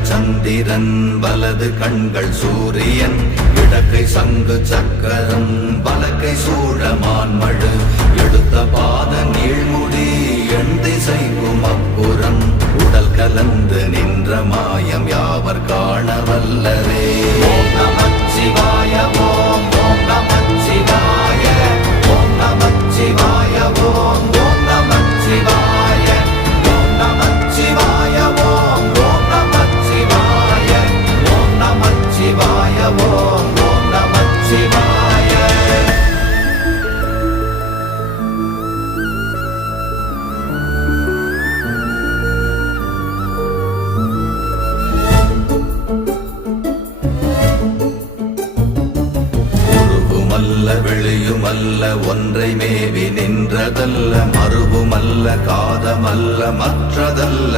இடங்கள் சந்திரன் வலது கண்கள் சூரியன் இடக்கை சங்கு சக்கரம் வலக்கை சூழமான்மழு எடுத்த பாத நீழ்முடி எண் திசைக்கும் அப்புறம் உடல் கலந்து நின்ற மாயம் யாவர் காண வல்லரே. ஓம் நமச்சிவாய ஓம் ஓம் நமச்சிவாய ஓம் நமச்சிவாய ஓம் ஓம் நமச்சிவாய ஓம் நமச்சிவாய ஓம் ஓம் நமச்சிவாய ஓம் நமச்சிவாய ஓம் ஓம் நமச்சிவாய. வெளியுமல்ல ஒன்றை மேவி நின்றதல்ல மறுவுமல்ல காதமல்ல மற்றதல்ல